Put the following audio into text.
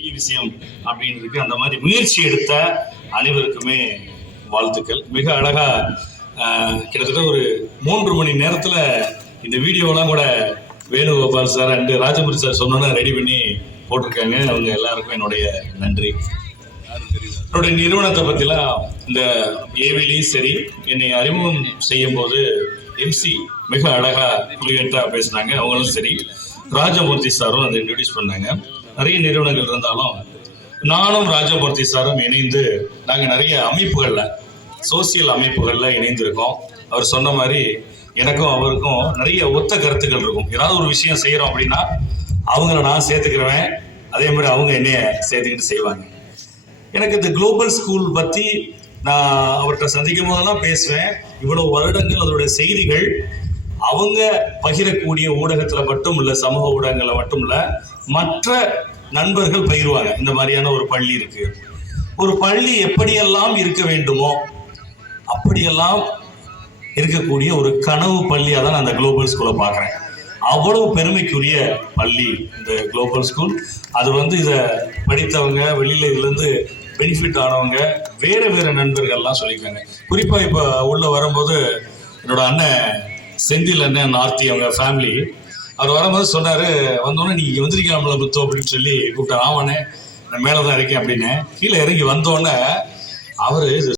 பெரிய விஷயம் அப்படின்னு இருக்கு. அந்த மாதிரி முயற்சி எடுத்த அனைவருக்குமே வாழ்த்துக்கள். மிக அழகா கிட்டத்தட்ட ஒரு 3 மணி நேரத்துல இந்த வீடியோலாம் கூட Venugopal sir and Rajamurthy sir சொன்னோன்னா ரெடி பண்ணி போட்டிருக்காங்க. அவங்க எல்லாருக்கும் என்னுடைய நன்றி. என்னுடைய நிறுவனத்தை பற்றிலாம் இந்த ஏவிலையும் சரி, என்னை அறிமுகம் செய்யும் போது எம்சி மிக அழகா புலிகட்டா பேசினாங்க. அவங்களும் சரி, ராஜமூர்த்தி சாரும் அதை இன்ட்ரடியூஸ் பண்ணாங்க. நிறைய நிறுவனங்கள் இருந்தாலும் நானும் ராஜமூர்த்தி சாரும் இணைந்து நாங்கள் நிறைய அமைப்புகளில், சோசியல் அமைப்புகளில் இணைந்திருக்கோம். அவர் சொன்ன மாதிரி எனக்கும் அவருக்கும் நிறைய ஒத்த கருத்துக்கள் இருக்கும். ஏதாவது ஒரு விஷயம் செய்கிறோம் அப்படின்னா அவங்கள நான் சேர்த்துக்கிறேன், அதே மாதிரி அவங்க என்னைய சேர்த்துக்கிட்டு செய்வாங்க. எனக்கு இந்த குளோபல் ஸ்கூல் பற்றி நான் அவர்கிட்ட சந்திக்கும் போதெல்லாம் பேசுவேன். இவ்வளவு வருடங்கள் அதோடைய செய்திகள் அவங்க பகிரக்கூடிய ஊடகத்தில் மட்டும் இல்லை, சமூக ஊடகங்களில் மட்டும் இல்லை, மற்ற நண்பர்கள் பகிர்வாங்க. இந்த மாதிரியான ஒரு பள்ளி இருக்கு, ஒரு பள்ளி எப்படியெல்லாம் இருக்க வேண்டுமோ அப்படியெல்லாம் இருக்கக்கூடிய ஒரு கனவு பள்ளியாக தான் நான் அந்த குளோபல் ஸ்கூலை பார்க்குறேன். அவ்வளவு பெருமைக்குரிய பள்ளி இந்த குளோபல் ஸ்கூல். அது இதை படித்தவங்க, வெளியில் இதுலேருந்து பெனிஃபிட் ஆனவங்க, வேறு வேறு நண்பர்கள்லாம் சொல்லியிருக்காங்க. குறிப்பாக இப்போ உள்ளே வரும்போது என்னோட அண்ணன் செந்தில் அண்ணன் ஆர்த்தி அவங்க ஃபேமிலி, அவர் வரும்போது சொன்னார், வந்தோடனே நீங்கள் வந்திருக்கலாம்ல புத்தோ அப்படின்னு சொல்லி கூப்பிட்டார். ஆமாண்ணே நான் மேலே தான் இருக்கேன் அப்படின்னு. கீழே இறங்கி வந்தோடனே அவர்